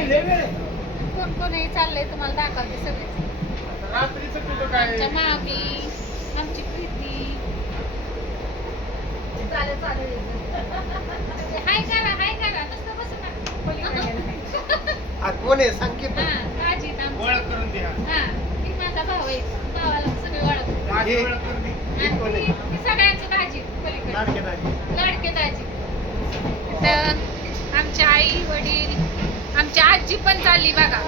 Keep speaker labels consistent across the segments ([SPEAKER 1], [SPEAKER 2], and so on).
[SPEAKER 1] कोण कोणही चाललंय तुम्हाला दाखवते सगळे
[SPEAKER 2] रात्रीचं कुठं काय
[SPEAKER 1] आमच्या मामी आमची प्रीती चालेल चालेल हाय करा हाय करा नुसतं बसू नका
[SPEAKER 3] आ, कोण आहे सांग की तू.
[SPEAKER 1] हा काळजी आहेत आमची.
[SPEAKER 2] ओळख करून द्या
[SPEAKER 1] हा ती माझा भाऊ आहे भावाला सगळे ओळख
[SPEAKER 2] माझी
[SPEAKER 3] हे-
[SPEAKER 2] ओळख करून दे.
[SPEAKER 3] हे कोण
[SPEAKER 1] आणि
[SPEAKER 3] आहे?
[SPEAKER 1] ती ती सगळ्यांची दाजी पलीकडे
[SPEAKER 3] लाडके दाजी.
[SPEAKER 1] तर आमच्या आई वडील आमची आजी पण चालली बघा.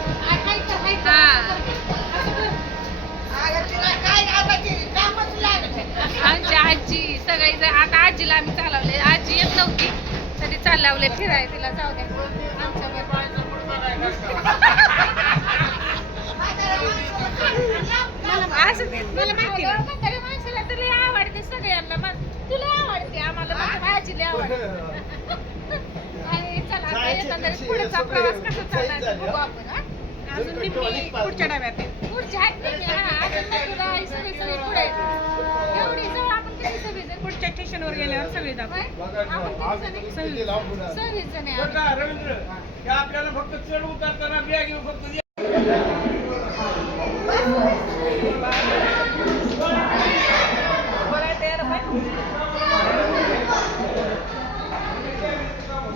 [SPEAKER 1] आमची आजी सगळी आता आजीला आम्ही चालवले आजी येत नव्हती. तरी चालवले फिराय तिला जाऊ द्या आमच्या असं मला माहिती नाही. म्हाताऱ्या माणसाला तर लय आवडते सगळ्यांना मग तुला आवडते आम्हाला पण आजीला आवडते आणि चला एकंदरीत पुढचा प्रवास कसा ते बघू आपण हा? अजून. पुढच्या डब्यात. पुढच्या आहेत हा. अजून सगळी सगळी पुढे आहेत. एवढी जवळ आपण किती सगळी जण पुढच्या स्टेशनवर गेल्यावर सगळी आपण किती जणी? सव्वीस जण आहे
[SPEAKER 2] हे आपल्याला फक्त चढ उतारताना बॅग घेऊन फक्त ये.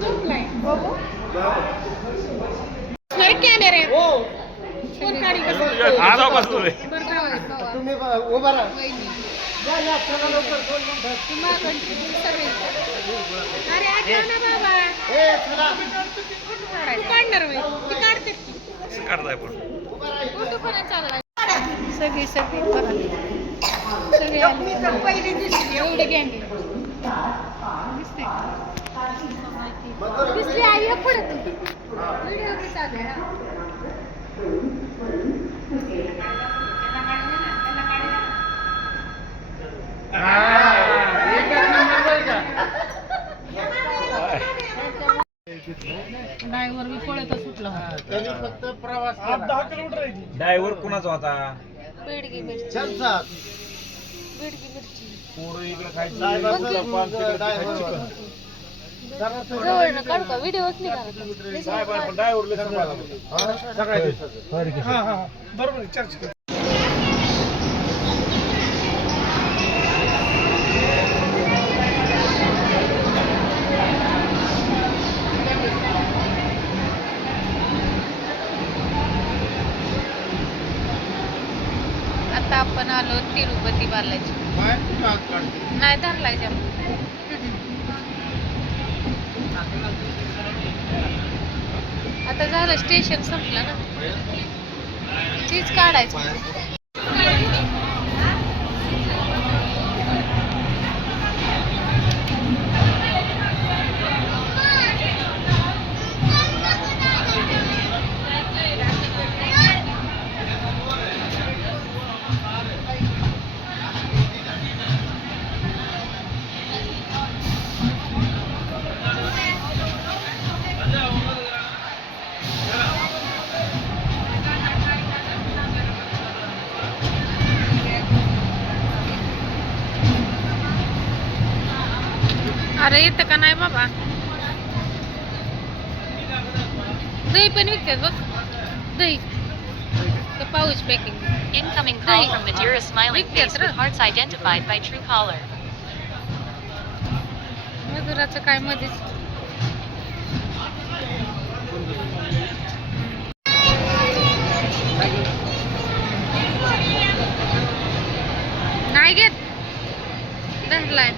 [SPEAKER 1] झोपलाय. बघू. नाही कॅमेरे.
[SPEAKER 3] हो.
[SPEAKER 1] कोण काढी कसं?
[SPEAKER 4] आला बसलोय
[SPEAKER 1] बरं भाऊ आहेत, भाऊ आहेत.
[SPEAKER 3] तुम्ही ब- उभा राहा
[SPEAKER 1] वहिनी.
[SPEAKER 3] या, या, चला लवकर, दोन मिनिटं.
[SPEAKER 1] ती मागणची ती सगळी. अरे आठव ना बाबा
[SPEAKER 3] ए, चला.
[SPEAKER 1] तू काढणार होय. ती काढते की.
[SPEAKER 4] कसं काढताय पण
[SPEAKER 1] सगळी सगळी. सगळी आली. एवढे गँग दिसली आई ये पुढे तू व्हिडिओ बी चालू आहे हा.
[SPEAKER 3] एकच नंबर बरं का?
[SPEAKER 1] ड्रायव्हर बी पळत सुटला
[SPEAKER 3] हा, त्यांनी फक्त प्रवास
[SPEAKER 2] आठ
[SPEAKER 3] केला.
[SPEAKER 2] दहा किलोमीटर आहे ती.
[SPEAKER 4] ड्रायव्हर कुणाचा होता
[SPEAKER 1] बेडगी मिरची
[SPEAKER 3] त्यांचा
[SPEAKER 1] बेडगी मिरची
[SPEAKER 2] पोरं इकडं खायची.
[SPEAKER 3] साहेबाचं
[SPEAKER 2] चपात, तिकडं
[SPEAKER 3] ड्रायव्हर.
[SPEAKER 2] चिकन.
[SPEAKER 1] जवळ काढू का व्हिडिओच निघाला
[SPEAKER 2] साहेब, आपण ड्रायव्हरला सांभाळायला लागलो. हा? सगळ्या दिवसाचं. हा, हा, हा. बरोबर आहे, चर्च
[SPEAKER 3] काढते?
[SPEAKER 1] नाही धरलाय त्या आता झालं स्टेशन संपलं ना. तीच काढायचं. अरे येतं का नाही बाबा दही पण विकतात बघ दही ते pouch packing
[SPEAKER 5] Incoming call from Madeira smiling
[SPEAKER 1] Big
[SPEAKER 5] face
[SPEAKER 1] Petra.
[SPEAKER 5] with hearts identified by Truecaller.
[SPEAKER 1] मजुराचं काय मध्येच नाही घेत धरलाय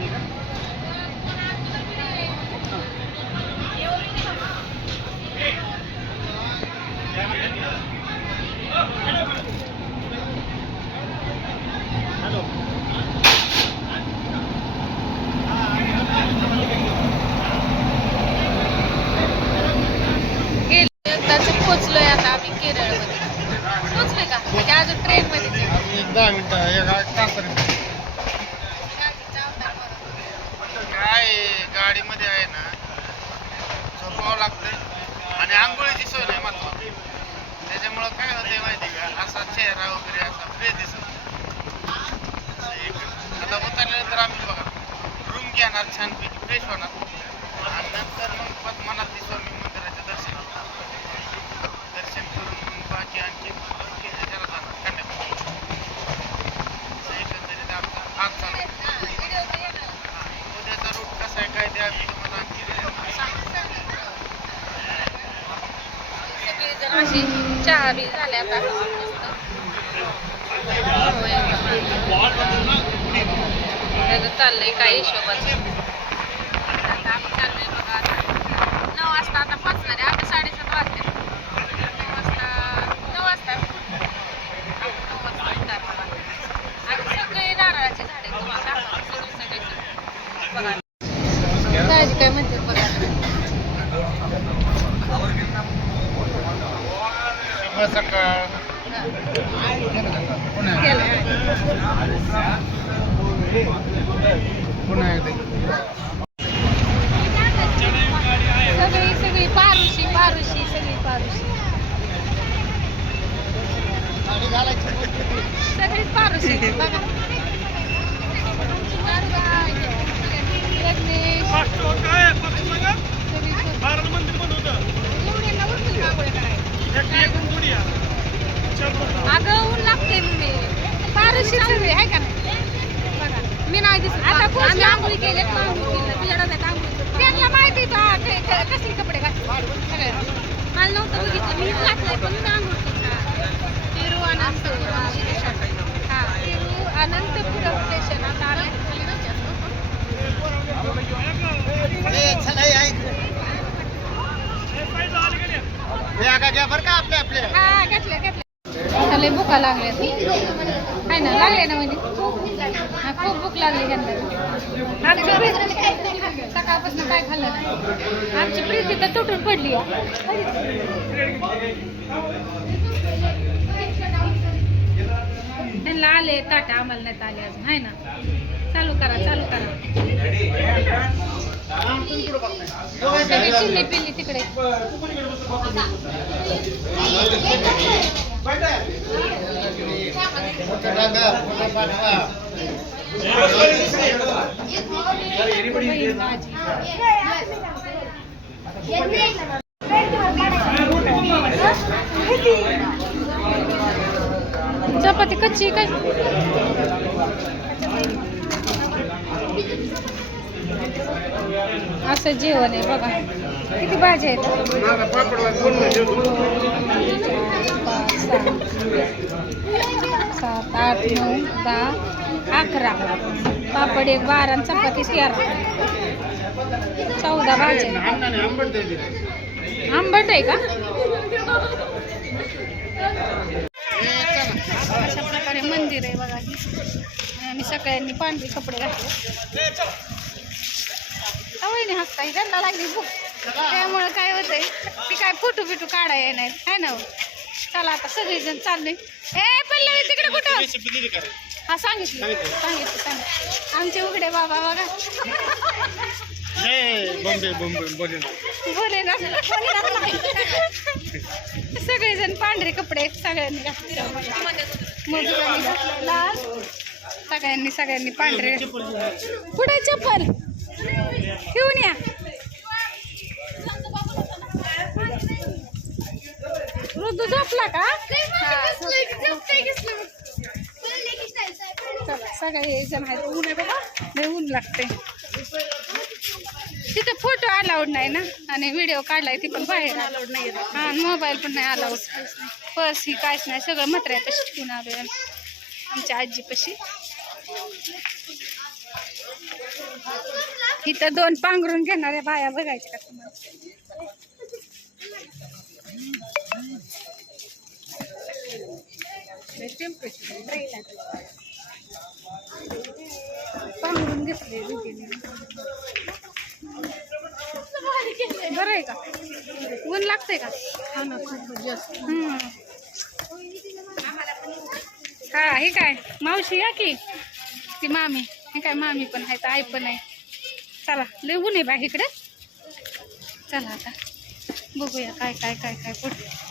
[SPEAKER 1] पोचलोय आता आम्ही केरळमध्ये. पोचलोय का? म्हणजे अजून ट्रेन मध्ये
[SPEAKER 3] एक दहा मिनिटं एक आठ काय गाडीमध्ये आहे ना झोपावं लागतंय. आणि आंघोळीची सोय नाही मात्र त्याच्यामुळं काय होतंय माहिती का? असा चेहरा वगैरे असा फ्रेश दिसत आता उतरल्यानंतर आम्ही बघा रूम घेणार छानपैकी फ्रेश होणार. आणि नंतर मग पद्मनाथी स्वामी
[SPEAKER 1] अशी चहा बी झाल्या आता त्याचं चाललंय काय हिशोबाचं आता आम्ही चाललोय बघा आता नऊ वाजता आता पोचणार आहे. आता साडेसात वाजले नऊ वाजता नऊ वाजता आपण नऊ वाजता उतार बघा. आणि सगळे नारळाचे झाडे तुम्हाला दाखवते, सगळे सगळे बघा काळजी काय म्हणते बघा
[SPEAKER 3] शुभ सकाळ पुन्हा
[SPEAKER 1] सगळी सगळी पारुशी पारुशी सगळी पारुशी. सगळी पारुशी बघा. सगळी
[SPEAKER 2] मंदिर बनवतं
[SPEAKER 1] एवढ्यांना उचलून रांगोळ्या अगं ऊन लागते मी पारुशी सगळी आहे का नाही? मी नाही दिसत. आता आम्ही आंघोळी केली तुझ्या डब्यात आंघोळी त्यांना माहिती का ते. कसले कपडे घातले? मला नव्हतं बघितलं. मी घातलंय पण मी आंघोळ केली. तिरू अनंतपुरम हा तिरू अनंतपुरम स्टेशन आता आले
[SPEAKER 3] बरं का आपल्या आपल्या
[SPEAKER 1] हा घेतले घेतले त्याला भुका लागल्या आहे ना लागले ना म्हणजे? हा खूप भूक लागली त्यांना आमच्या सकाळपासून काय खाल्लं आमची प्रीती तर तुटून पडली हो. त्यांना आले ताटा आम्हाला नाही आले अजून. आहे ना. चालू करा चालू करा. सगळी चिल्ली पिल्ली तिकडे. चपाती कच्ची काय? असं जेवण आहे बघा. किती भाज्या आहेत? सात आठ नऊ दहा अकरा. पापड एक बारा आणि चपाती तेरा. चौदा भाज्या
[SPEAKER 3] आंबट
[SPEAKER 1] आहे का? अशा प्रकारे मंदिर आहे बघा आणि सगळ्यांनी पांढरे कपडे घातले. आवडीने हसताय. त्यांना लागली भूक. त्यामुळं काय होतंय? ती काय फोटो बिटू काढाय नाही काय ना हो? चला आता सगळेजण चालले ए पल्लवी तिकडे कुठं? हा सांगितलं सांगितलं. सांगितलं आमचे उघडे बाबा बघा.
[SPEAKER 3] बोले
[SPEAKER 1] ना. सगळेजण पांढरे कपडे सगळ्यांनी घातले. घातले लाल सगळ्यांनी सगळ्यांनी पांढरे. कुठे चप्पल ठेवून या. ऋतू झोपला का? हा, चला सगळे जण आहेत. ऊन आहे बघा लय ऊन लागते तिथं फोटो अलाउड नाही ना? आणि व्हिडिओ काढलाय ती पण बाहेर. अलाउड नाही हा मोबाईल पण नाही अलाउड पर्स ही काहीच नाही. सगळं मत्र्यापाशी ठेवून आम्ही. आमच्या आजीपाशी. इथं दोन पांघरून घेणाऱ्या बाया बघायच्या का तुम्हाला? पांघरून घेतले बरं आहे का ऊन लागते का हा ना खूप जास्त हा हे काय मावशी या की ती मामी हे काय मामी पण आहे तर आई पण आहे चला लय ऊन आहे बा इकडे चला आता बघूया काय काय काय काय पुढे